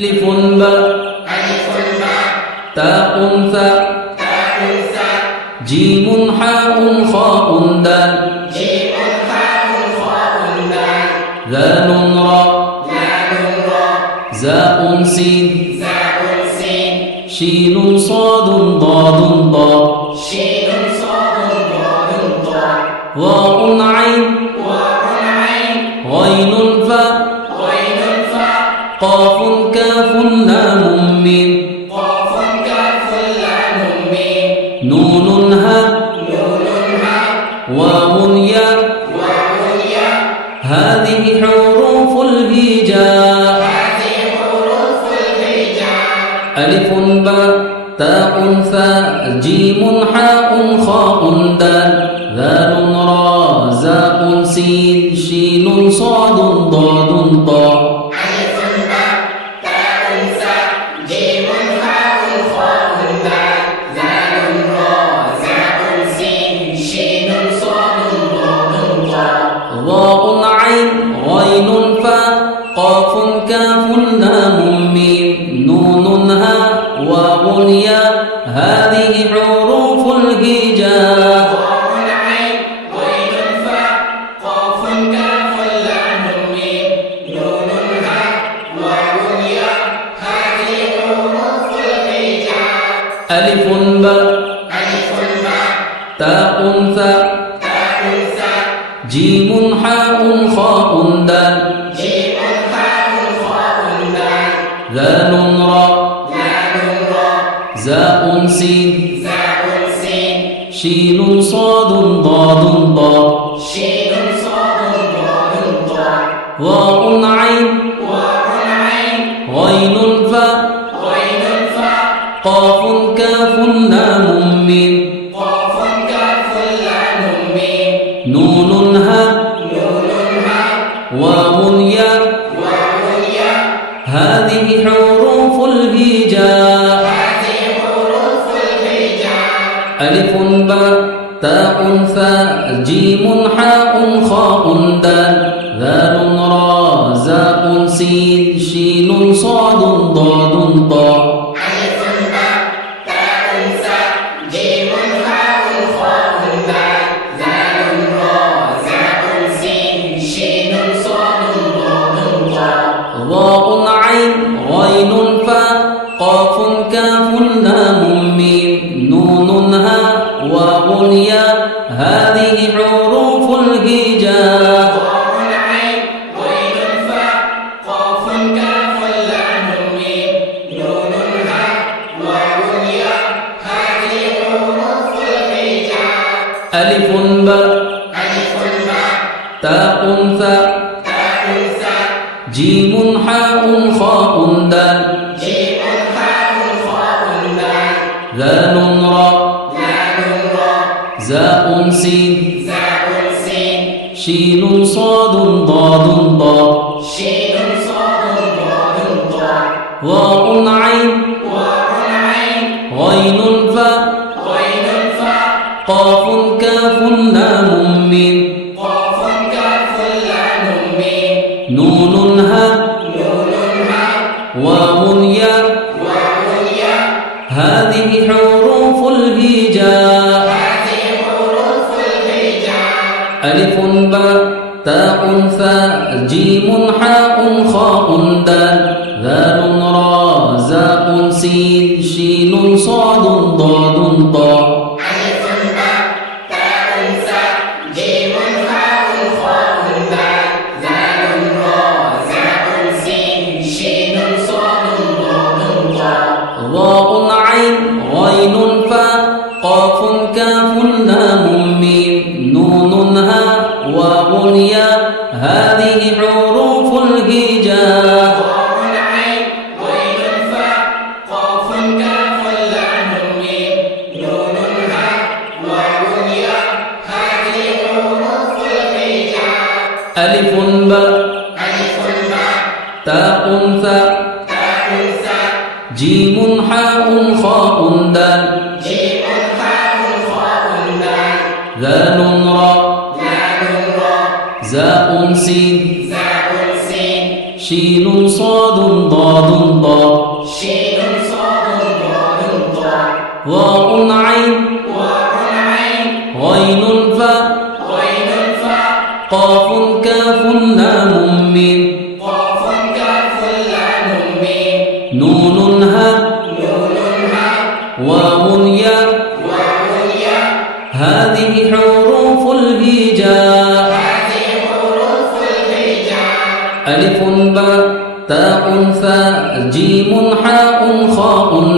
ألف باء تاء ثاء جيم حاء خاء دال ذال راء زاء سين شين صاد ضاد ضاء ضاء عين غين فاء قاف كاف لام ميم نون هاء واو ياء هذه حروف الهجاء ألف باء تاء ثاء جيم حاء خاء دال ذال راء زاء سين شين صاد ضاد ضاء ضاء عين غين فاء قاف كاف لام ميم نون هاء واو ياء هذه حروف الهجاء ألف باء تاء ثاء جيم حاء خاء دال ذال راء زاء سين شين صاد ضاد ضاء ضاء عين غين فاء قاف كاف لام ميم نون هاء واو ياء هذه حروف الهجاء ألف باء تاء ثاء جيم حاء خاء دال ذال راء زاء سين شين صاد ضاد ضاء ضاء عين غين فاء قاف كاف لام ميم نون هاء واو ياء هذه حروف الهجاء ألف باء تاء ثاء جيم حاء خاء دال ذال راء زاء سين شين صاد ضاد ضاء ضاء عين غين فاء قاف كاف لام ميم نون هاء واو ياء هذه حروف الهجاء ألف باء تاء ثاء جيم حاء خاء دال ذال راء زاء سين شين صاد ضاد ضاء ضاء عين غين فاء قاف كاف لام ميم نون هاء واو ياء هذه حروف الهجاء ألف باء تاء ثاء جيم حاء خاء دال ذال راء زاء سين شين صاد ضاد ضاد شين صاد ضاد طاء ظاء عين غين فاء قاف كاف لام ميم نون هاء واو ياء هذه حروف الهجاء ألف باء تاء ثاء جيم حاء خاء